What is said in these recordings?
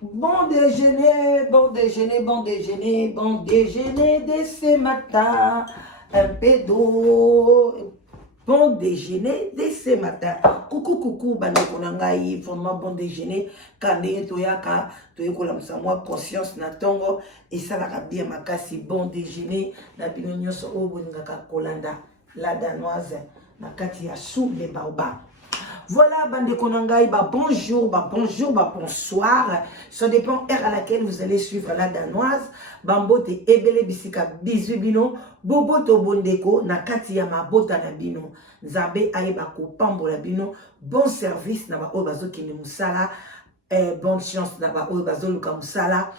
Bon déjeuner, bon déjeuner, bon déjeuner, bon déjeuner de ce matin. Un peu d'eau. Bon déjeuner de ce matin. Coucou, coucou, bandeko nangai, vraiment bon déjeuner. Kande toyaka, toyekola msamwa conscience na tongo. Et ça la bien makasi, bon déjeuner. Na bino nyoso obo ngaka kolanda, la danoise. Na kati ya sou les baobab. Voilà, bandeko nangai, bonjour, bonjour, bonsoir. Ça dépend de l'heure à laquelle vous allez suivre la danoise. Bambote ebele bisika bizubino. Bobo to bondeko na kati ya mabota na bino. Nzambe ayeba ko pambola bino. Bon service na ba obazo kine musala. Bonne chance na ba obazo luka musala.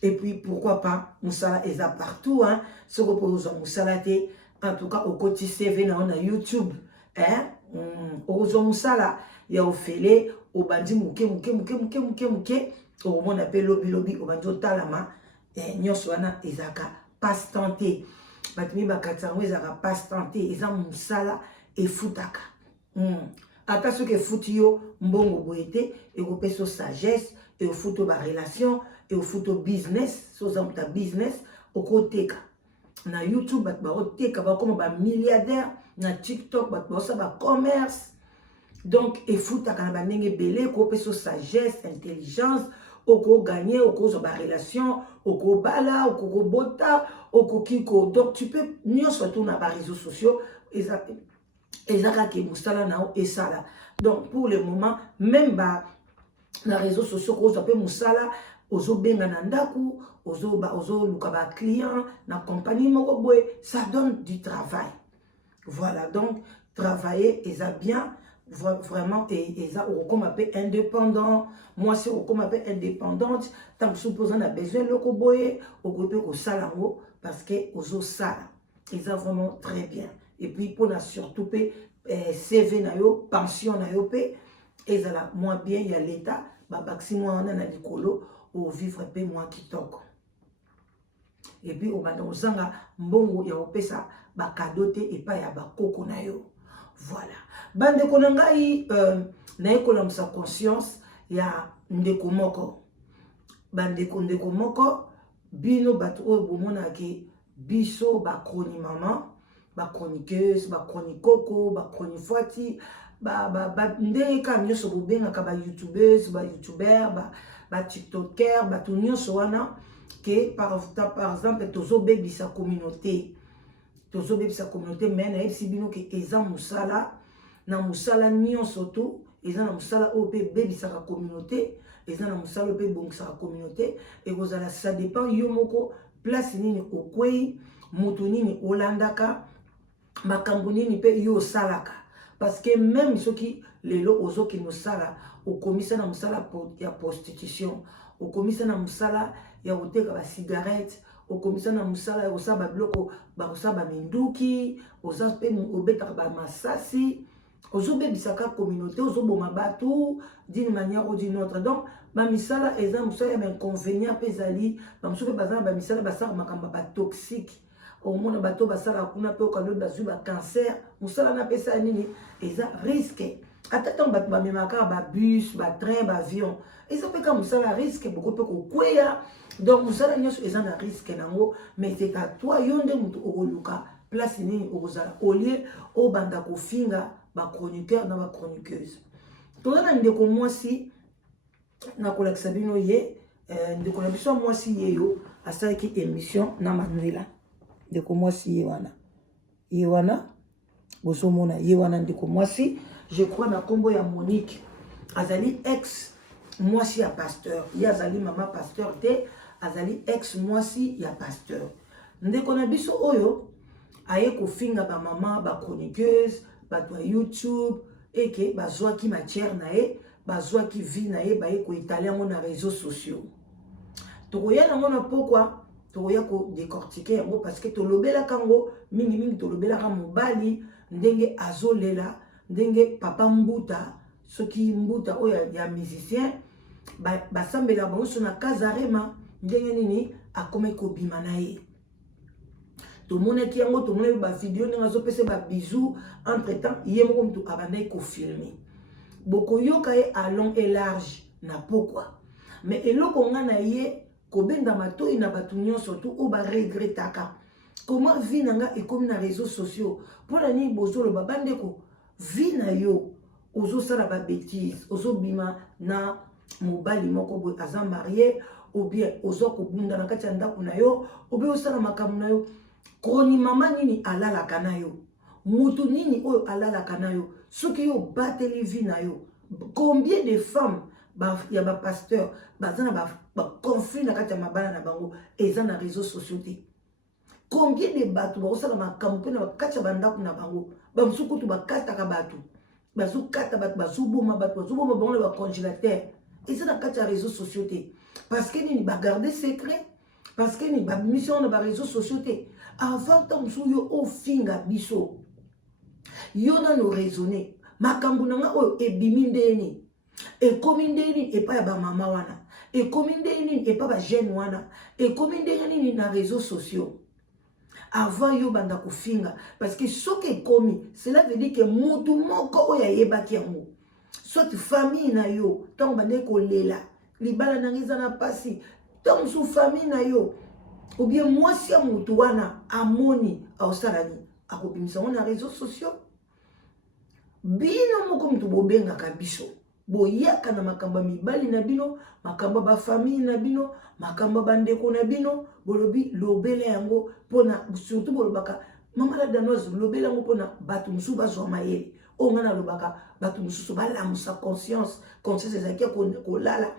Et puis pourquoi pas musala eza partout hein. Ce que pour musala te. En tout cas au côté CV na YouTube. Hein? Ozo musala ya ofele obandi muke omona pe lobi obandi otalama nyonso wana ezaka passe tenter batimi bakatsango ezaka passe tenter eza musala efutaka ata soki efuti yo mbongo boye te ekopesa sagesse eofuto ba relation eofuto business soza muta business okoteka na YouTube bat ba oteka ba comme ba milliardaire na TikTok bat ba ba commerce donc efutaka na bandenge belé ko peso sagesse intelligence oko gagner oko zo ba relation oko bala oko bota oko kiko donc tu peux nyonso tout na ba réseaux sociaux ezaka ke musala nao esala donc pour le moment même ba na réseaux sociaux ko zo pe musala ozo benga na ndaku ozo luka ba client na compagnie moko boy ça donne du travail. Voilà, donc travailler eza bien vraiment eza comme un peu indépendant. Moi c'est comme un peu indépendante tant que supposant on a besoin loko boy au groupe au salango parce que ozo sala eza vraiment très bien. Et puis pour la surtout pe CV na yo pension na yo pe ezala moins bien il y a l'état ba baxi moi on a na likolo au vivre pe moins kitoko. Et puis au banda osanga mbongo ya opesa ba cadeau te et pas ya ba koko na yo. Voilà. Bande konangai na ekola msa conscience ya ndeko moko. Bande ndeko moko bino bato oyo bomona ke biso ba chroni maman, ba chroniqueuse, ba chronikoko, ba chronifwati, ba ndenge ka nyoso bobenga ka ba youtubeuse, ba youtuber, ba tiktoker, ba tout nyoso wana que par exemple tozo baby sa communauté mais na yebisi bino ke eza musala na musala nyonso to eza na musala oyo pe bebisaka communauté eza na musala oyo pe bongisaka communauté ekozala ça dépend yo moko place nini okwei moto nini olandaka makambo nini pe yo osalaka parce que même soki lelo ozoki musala okomisa na musala ya prostitution okomisa na musala ya oteka ba cigarette okomisa na musala ya osaba biloko ba osaba minduki oza pe obetaka ba masasi ozobebisaka communauté ozoboma bato d'une manière ou d'une autre donc ba misala eza musala ya inconvénient pe ezali ba musupe bazana ba misala basala makambo ba toxique au mona bato basala kuna pe okalo bazwi ba cancer musala na pesa nini eza risque atatan bato bamemaka ba bus ba train ba avion eza pe ka musala risque beaucoup pe kokweya donc musala nyonso eza na risque nango mais c'est à toi yonde mutu okoluka place nini okozala au lieu obanda kofinga ba chroniqueur na ba chroniqueuse tozana ndeko mwasi na kolakisa bino ye ndeko na biso mwasi yeyo asalaki émission na Manuela ndeko mwasi ye wana bozomona ye wana ndeko mwasi je crois na kombo ya Monique azali ex mwasi ya pasteur ye azali mama pasteur te azali ex mwasi ya pasteur ndeko na biso oyo aye kofinga ba mama ba chroniqueuse bato ya YouTube eke bazwaki matière na ye bazwaki vie na ye baye ko italien mo na réseaux sociaux tokoya nango na pokwa tokoya ko décortiquer yango parce que tolobelaka ngo mingi tolobelaka mobali ndenge azolela ndenge papa mbuta soki mbuta oyo ya musicien basambela bango so na Kazarema ndenge nini akomaki kobima na ye tomonaki yango tomonaki ba video ndenge azopesa ba bisous entre temps ye moko mutu abandaki kofilme bokoyoka ye à long et large na pokwa mais eloko nga na ye kobenda matoi na bato nyonso tu o ba regretaka comment vie nanga ekomi na réseaux sociaux pona ni bozoloba bandeko vie na yo ozosala ba bêtise ozobima na mobali moko boye aza marié ou bien ozo kobunda na kati ya ndako na yo ou bien osala makambo na yo kroni mama nini alalaka na yo mutu nini oyo alalaka na yo soki yo bateli vie na yo combien de femmes ya ba pasteur baza na ba conflit na kati ya mabala na bango eza na réseaux sociaux te combien de bato bazosala makambo mpe na bakati ya bandako na bango bamosusu kutu bakataka bato bazokata bato bazoboma bato bazoboma bango na bacongélateur eza na kati ya réseaux sociaux te parce que nini bagarde secret parce que nini bamission na baréseaux sociaux te avant ntango mosusu yo ofinga biso yo nano raisonner makambo na nga oyo ebimi ndeni ekomi ndeni epai ya bamama wana ekomi ndeni epai bajeune wana ekomi ndeni na réseaux sociaux avant yo banda kofinga parce que soki ekomi cela veut dire que mutu moko oyo ayebaki yango soit famille na yo ntango bande kolela libala nanga eza na pasi ntango mosusu famille na yo ou bien mwasi ya mutu wana amoni aosalani akobimisa ngo na réseaux sociaux bino moko mutu bobengaka biso boyaka na makambo ya mibali na bino makambo ya bafamille na bino makambo ya bandeko na bino bolobi lobela yango mpona surtout bolobaka mama la danoise lobela yango mpona bato mosusu bazwa mayele oyo nga nalobaka bato mosusu balamusa conscience ezalaki kolala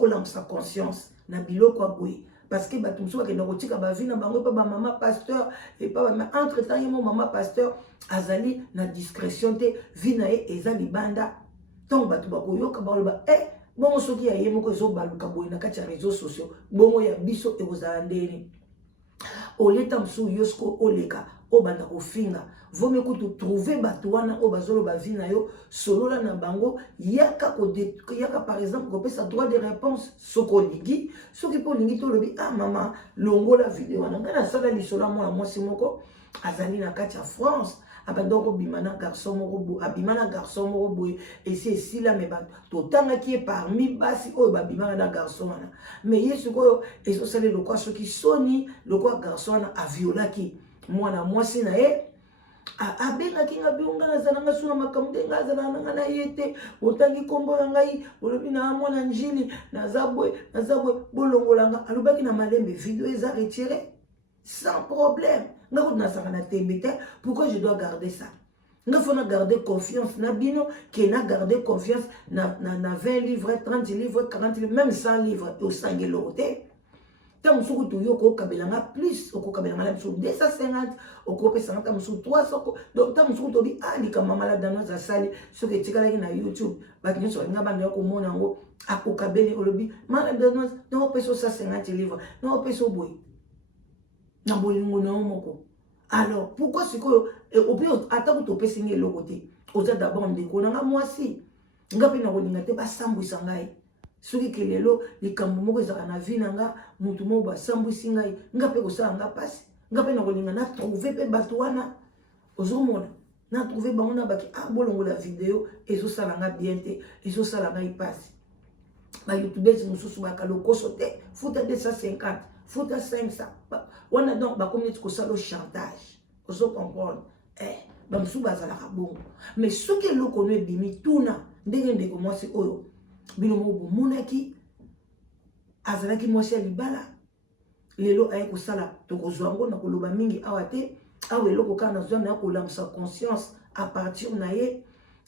olamusa conscience na biloko ya boye parce que bato mosusu bakenda kotika bavi na bango epa bamama pasteur epa entre temps ye mo mama pasteur azali na discrétion te vi na ye eza libanda ntango bato bakoyoka baloba bongo soki ya ye moko ezobaluka boye na kati ya réseaux sociaux bongo ya biso ekozala ndeni oleta mosusu yo siko oleka obanda kofinga vome kutu trouver bato wana oyo bazoloba vi na yo solola na bango yaka par exemple kopesa droit de réponse soki olingi soki mpe olingi tolobi mama longola video wana ngai nasala lisolo ya mwana mwasi moko azali na kati ya France abanda kobima na garçon moko boye esi esila me bato totangaki ye parmi basi oyo babimaka na garçon wana mais ye sikoyo ezosala lokwa soki soni lokwa garçon wana aviolaki mwana mwasi na ye abengaki nga bionga nazalanga suna makambo nde nga azalaka nanga na ye te otangi nkombo na ngai olobi na mwana njili naza bwe bolongolanga alobaki na malembe video eza retiré sans problème nga kuti nasanga na tembe te pourquoi je dois garder ça nga fona garder confiance na bino ke na garder confiance na 20 livres 30 livres 40 livres même 100 livres osangelo te ta musuku tu yo ko kabelanga plus okokabelanga la biso 250 okopesanga ta musuku 300 donc ta musuku to bi alika mama la danoise asali soki etikala na YouTube bakinyo so nga banda ko mona ngo akokabeli olobi mama la danoise no peso 150 livres no peso boy na bolingo na moko alors pourquoi sikoyo opi atako to pesinga eloko te oza d'abord ndeko nanga mwasi nga pe na kolinga te basambwisa ngai soki kelelo likambo moko ezaka na vie nanga mutu moko basambwisi ngai nga pe kosala nga pasi nga pe na kolinga na trouver pe bato wana ozomona na trouver bango na baki bolongola video ezosala nga bien te ezosala ngai pasi ba youtubers mosusu bakalokoso te futa 250 futa 500 wana donc bakomi neti kosala chantage ozo comprendre bamosusu bazalaka bongo mais soki eloko no ebimi tuna ndenge ndeko mwasi oyo bino moko bomonaki azalaki mwasi ya libala lelo aye kosala tokozwa yango na koloba mingi awa te awa eloko kaka nazwa na ya kolamusa conscience à partir na ye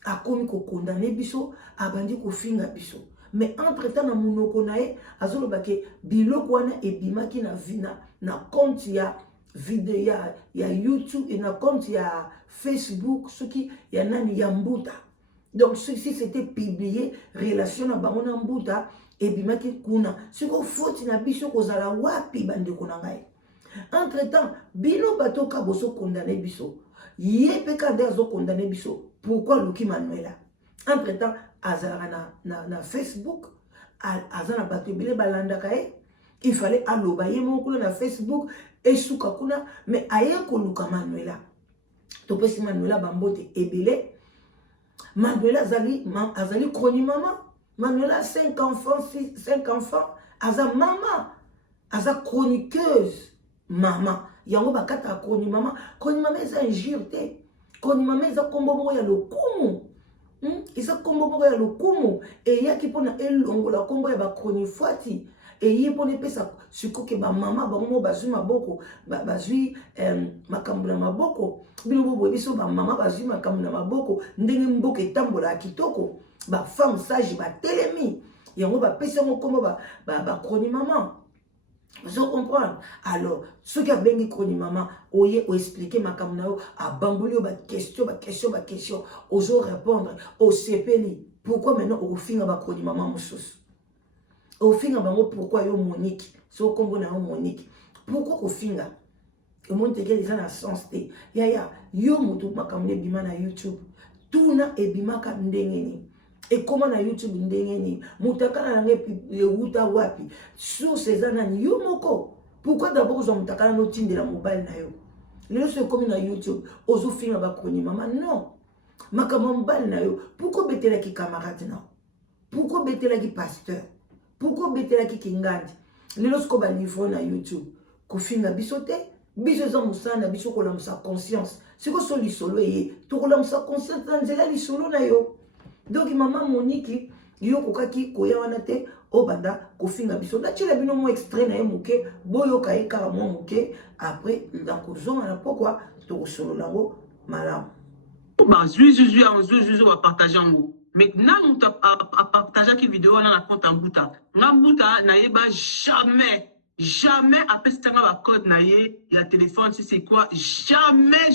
akomi kokondane biso abandi kofinga biso mais entre temps na monoko na ye azolobake biloko wana ebimaki na compte ya video ya YouTube et na compte ya Facebook soki ya nani ya mbuta donc si c'était publié relation na bango na mbuta ebimaki kuna siko foti na biso kozala wapi bandeko na ngai entre temps bino batoka boso condamner biso ye pe kande azo condamner biso pourquoi Luki Manuela entre temps azalaka na Facebook azana bato ebele balandaka ye il fallait aloba ye moko na Facebook esuka kuna mais aye koluka Manuela topesi Manuela bambote ebele Manuela azali kroni mama Manuela a 5 enfants, 5 enfants. Aza maman. Aza chroniqueuse. Maman. Yango bakata chroni maman. Chroni maman eza injure te. Chroni maman eza kombo moko ya lokumu. Eza kombo moko ya lokumu. Et yaki pona elongola kombo ya ba chroni fwati. Et yé pona pesa sikoke ba maman ba momo bazui maboko. Bazui makambo na maboko. Bino bobo biso ba maman bazui makambo na maboko. Ndenge mboka etambola kitoko. Ba femme sage ba telemi. Yango ba pesa mo kombo ba chroni maman. Vous comprenez? Alors, ceux qui ont bien dit maman, oye ou expliquer ma caméra, à bambouli ba question, oso répondre, au CPLI. Pourquoi maintenant au fin à ba maman moussous? Au fin à bango pourquoi yo Monique? So combo na Monique. Pourquoi au fin à? Le monde te dit ça na sens te. Ya yo mutu ma caméra bima na YouTube. Tout na e bima ka ndengeni. Et comment na YouTube ndengeni mutakana na ngepi uta wapi sur ces anani yo moko pourquoi d'abord zo mutakana no tinde la mobile na yo lelo so comme na YouTube ozo finga ba koni mama non makama mobile na yo pourquoi betela ki camarade na pourquoi betela ki pasteur pourquoi betela ki kingandi lelo so ko ba livre na YouTube ko finga bisote biso za musana biso ko la musa conscience siko so li solo ye to ko la musa conscience nzela li solo na yo. Donc maman Monique yo kokaki koya wana te obanda kofinga biso na tshela bino mo extrait na ye muke boyo kai kala mo muke après ndako zonga pourquoi to solo lango malam ba zui va partager en gros maintenant on a partager qui vidéo na compte en buta na yeba jamais après ça va code na ye la téléphone c'est quoi jamais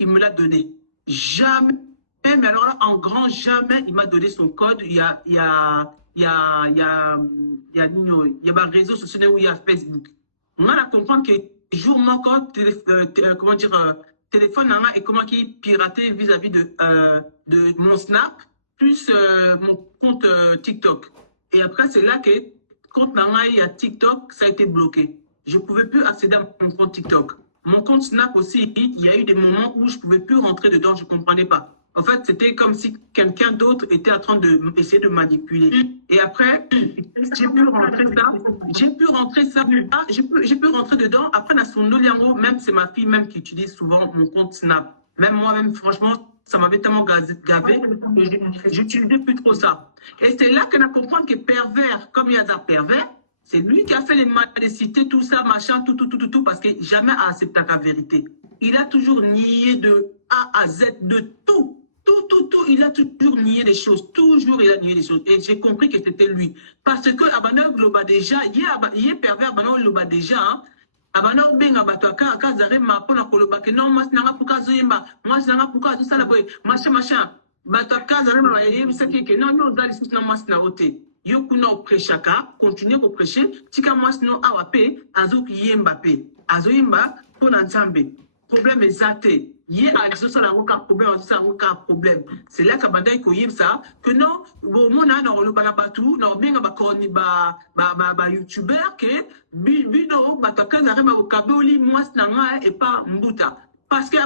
il me l'a donné jamais. Mais alors là, en grand, jamais il m'a donné son code. Il y a un réseau social où il y a Facebook. On a comprendre que jour mon code, comment dire, téléphone et comment qui piraté vis-à-vis de mon Snap plus mon compte TikTok. Et après, c'est là que compte Nanga et TikTok, ça a été bloqué. Je ne pouvais plus accéder à mon compte TikTok. Mon compte Snap aussi, il y a eu des moments où je ne pouvais plus rentrer dedans, je ne comprenais pas. En fait, c'était comme si quelqu'un d'autre était en train d'essayer de manipuler. Et après, j'ai pu rentrer ça. J'ai pu rentrer dedans. Après, dans son Oliango, même c'est ma fille même qui utilise souvent mon compte Snap. Même moi-même, franchement, ça m'avait tellement gavé que j'utilisais plus trop ça. Et c'est là qu'on a compris que pervers, comme il y a des pervers, c'est lui qui a fait les maldicités, tout ça, machin, tout, parce que jamais a accepté la vérité. Il a toujours nié de A à Z, de tout. Il a toujours nié les choses. Toujours, il a nié les choses. Et j'ai compris que c'était lui. Parce que Abana Globa déjà, il est pervers, Abana Globa déjà, Abana Benga Bataka, Kazare, Mapona Koloba, que non, moi, c'est n'a pas Zoyemba, moi, c'est n'a pas tout ça, la boy, machin. Bataka, Zare, que non, dans les sous, non, moi, c'est n'a pas yo kuna opreshaka, continue ko prêcher, tika moi, sinon, awape, azo ki yemba pe, azo yemba, pour l'ensemble. Problème exact. Hier, ça n'a aucun problème. C'est là que Badaï Koyim ça, que non, bon, mon an, on le balabatou, non, bien, ba youtubeur, que, bino, bataka, n'arrive au kaboli, moi, snanga, et pas mbuta. Parce que,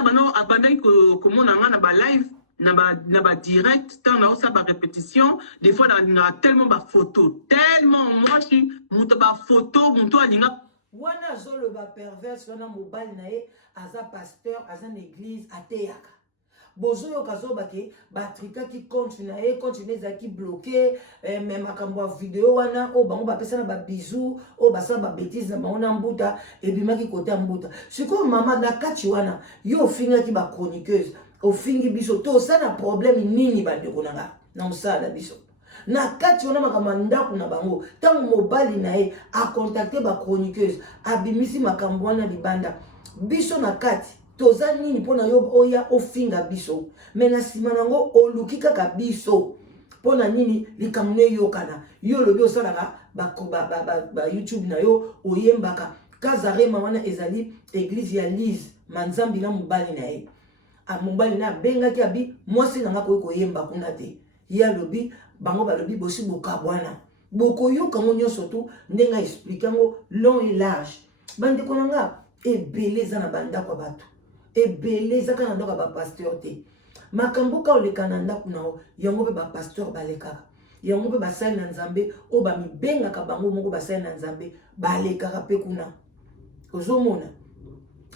Badaï, comme on a ba live, na ba direct, tant na ça ba répétition, des fois, on a tellement ba photo, tellement, moi, je suis, mouta ba photo, mouta alinga. Wana zolo ba perverse wana mobile na ye aza pasteur aza na église ateyaka bozo yo kazo bake ba trika ki compte na ye continue zaki bloqué même makambo vidéo wana o bango ba pesa na ba bisou o ba sa ba bêtise na bango na mbuta et bimaki côté mbuta siko mama na kati wana yo finga ki ba chroniqueuse o fingi biso to ça na problème nini ba ndeko nanga na musala biso na kati wana makambo ndako na bango tango mobali na ye a contacter ba chroniqueuse abimisi makambo wana libanda biso na kati toza nini pona yo oya ofinga biso mena sima nango oluki kaka biso pona nini likamne yokana yo lobi osalaka ba YouTube na yo oyembaka Kazare wana ezali église ya Lise manzambi na mobali na ye a mobali na bengaki abi mwasi nanga koyemba kuna te ya lobi bango balobi bosi bokabwana bokoyoka ngo nyonso tu ndenga explique ngo long et large bande konanga ebele za na banda kwa bato ebele za kana ndoka ba pasteur te makambo ka oleka na ndako na yo yango mpe bapasteur balekaka yango mpe basali na nzambe oyo bamibengaka bango moko basali na nzambe balekaka mpe kuna ozomona.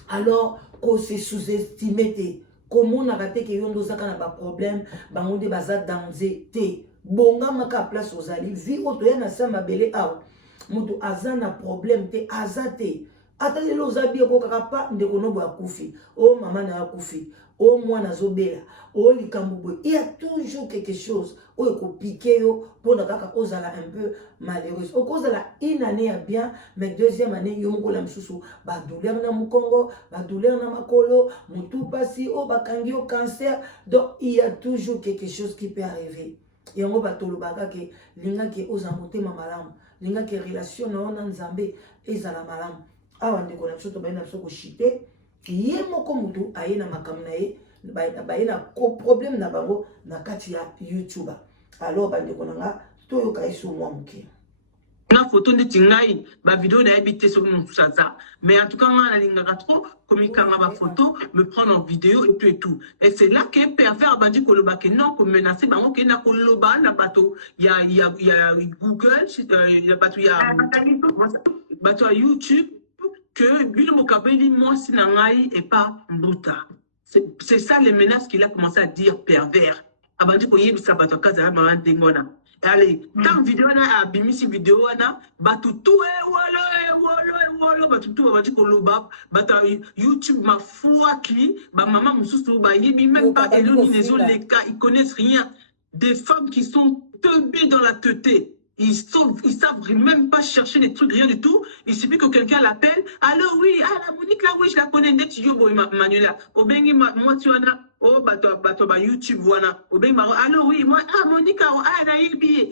Alors kose sous-estime te komonaka te ke yo nde ozaka na baproblème bango nde baza danger te bongamaka place ozali vi oyo toya na sa mabele awa moto aza na problème te aza te ata lelo oza bie kokaka pa ndeko nobo akufi o mama na akufi o mwana azobela o likambo boye il y a toujours quelque chose oyo ekopike yo mpona kaka ozala un peu malheureuse okozala une année ya bien mais deuxième année yo mokola mosusu badouleur na mokongo badouleur na makolo motu pasi o bakangi yo cancer. Donc il y a toujours quelque chose qui peut arriver yango batolobaka ke lingaki oza motema malamu lingaki relation na yo na nzambe ezala malamu. Awa ndeko na biso tobayina biso koshite ye moko mutu aye na makambo na ye baye na problème na bango na kati ya YouTube. Alors bandeko nanga toyoka yesu mwa moke na photo ndeti ngai ba vidéo na habité sur mon chaza mais en tout cas moi na lingaka trop komika ma photo me prendre en vidéo et tout et c'est là que peut faire bandi ko loba ke non ko menacer bango ke na ko loba na bato ya Google ya bato ya bato YouTube que Bilo Mokabeli moi si na ngai et pas Mbuta. C'est ça les menaces qu'il a commencé à dire pervers abandi ko yebisa bato kaza ma ndengona. Allez, dans vidéo na abimisi vidéo na batutu wolo batutu babati koloba bata YouTube ma foi qui ba maman mususu ba yebi même pas eloni les autres les cas ils connaissent rien des femmes qui sont teubées dans la teuté. Ils savent même pas chercher des trucs, rien du tout. Il suffit que quelqu'un l'appelle. Alors oui, la Monique là, oui, je la connais. Net yo boy Manuela. Obengi moi tu en as. Oh bato ba YouTube wana. Obengi maro. Alors oui, moi Monique na yebi.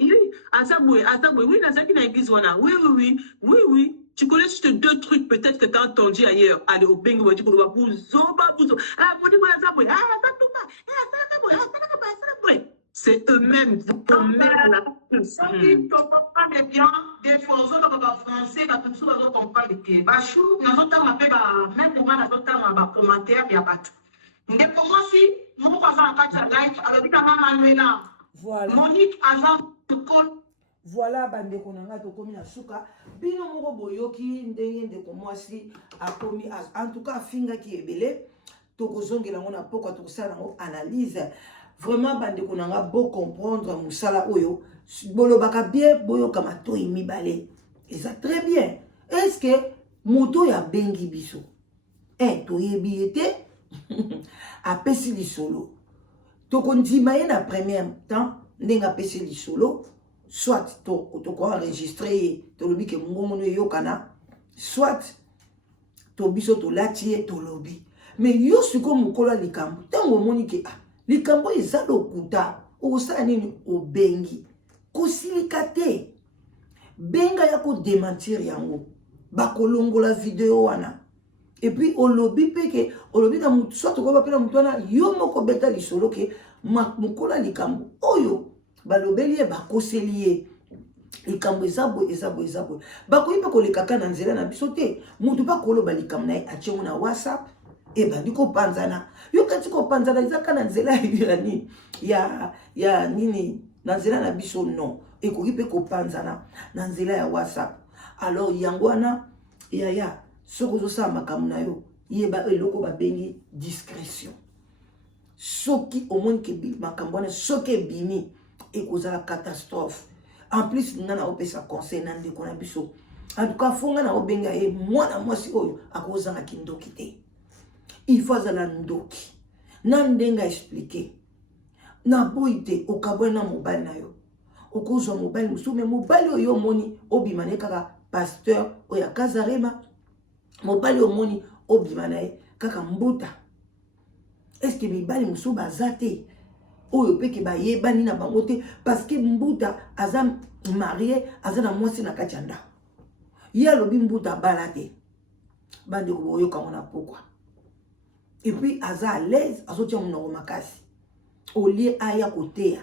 Azabwe, oui, nazaki na église wana. Oui. Tu connais juste 2 trucs peut-être que tu as entendu ailleurs. Allez obengi wa tu koloba buzo. Monique azabwe. C'est eux-mêmes, vous-mêmes la Si tu comprends bien, des fois, on va français, on va comprendre que Bachou, nous avons même moment, nous avons commentaire, il y a pas tout. Mais pour moi, si nous faisons un live, alors Manuela, voilà. Monique, avant de voilà bandeko nanga tokomi na suka bino moko boyoki ndenge ndeko mwasi akomi en tout cas finga ki ebele tokozongela ngona poko tokosala ngo analyse. Vraiment bandeko nanga bo comprendre musala oyo bolobaka bien boyoka matoi mibale eza très bien. Est-ce que moto ya bengi biso toyebi ete apesi lisolo tokondima ye na premier temps ndenge apesi lisolo soit toko enregistrer tolobi ke mongomono yokana soit to biso tolati ye tolobi mais yo siko mokola likambo tango omoni ke likambo eza lokuta okosala nini obengi kosilika te benga ya kodementir yango bakolongola video wana et puis olobi peke olobi na mutu soit okoba pe na mutu wana yo moko beta lisolo ke mokola likambo oyo balobeli ye bakoseli ye likambo eza boye bakoyi mpe kolekaka na nzela na biso te mutu bakoloba likambo na ye atiengo na WhatsApp ebandi kopanzana yo kati kopanzana ezaka na nzela ya nini na nzela na biso non ekoki mpe kopanzana na nzela ya WhatsApp. Alors yango wana yaya soki ozosala makambo na yo yeba eloko babengi discrétion. Soki omoni ke makambo wana soki ebimi ekozala catastrophe. En plus nga na opesa conseil na ndeko na biso en tout cas fonga na obenga ye mwana mwasi oyo akozanga kindoki te. Il faut azala ndoki na ndenga expliquer na boite okabwe na mobali na yo okozwa mobali musu me mobali oyo moni obima ne kaka pasteur oya Kazarema mobali omoni obima na ye kaka Mbuta. Est-ce que mibali musu bazate oyo peke ba yebani na bango te parce que Mbuta aza marié aza na mwasi na kati ya ndako ye alobi Mbuta balate bande ko oyo kamona pourquoi. Et puis aza à l'aise azotia monoko makasi olie aya koteya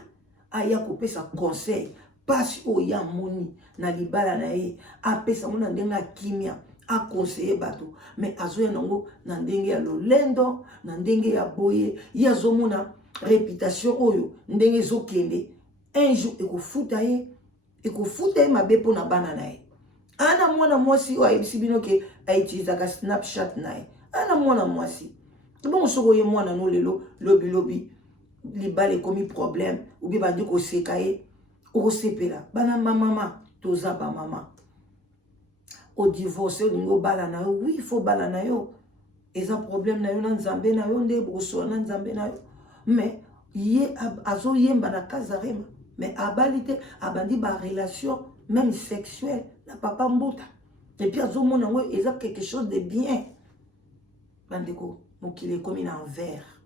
aya kopesa conseil pasi oya moni na libala na ye apesa mona ndenga kimia a conseiller bato mais azoya nango na ndenge ya lolendo na ndenge ya boye ya zomona réputation oyo ndenge ezokende un jour ekofuta ye mabe mpona bana na ye. Ana mwana mwasi oyo ayebisi bino ke autilisaka Snapchat na ye. Ana mwana mwasi bon soko ye mwana no lelo lobi libala ekomi problème ou bien bandi koseka ye okosepela bana mama toza ba mama au divorce olingo bala na yo. Oui, il faut bala na yo. Eza problème na yo na nzambe na yo nde boso na nzambe na yo. Mais ye azo yemba na kazarema. Mais abalite abandi ba relation même sexuelle na papa mbota. Et puis azo mona ngo eza quelque chose de bien. Bandeko mokili ekomi na envers.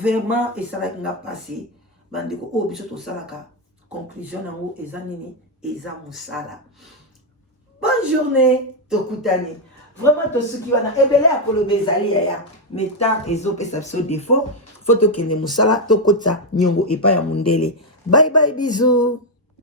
Vraiment et ça va nga passer. Bandeko o biso to salaka. Conclusion nango eza nini eza musala. Bonne journée, Tokutani. Vraiment, tout ce qui va dans ebele à Polo Bezali, mais tant et autres, ça se défaut. Faut que les moussala, tokota, nyongo et pas ya mundele. Bye bye, bisous.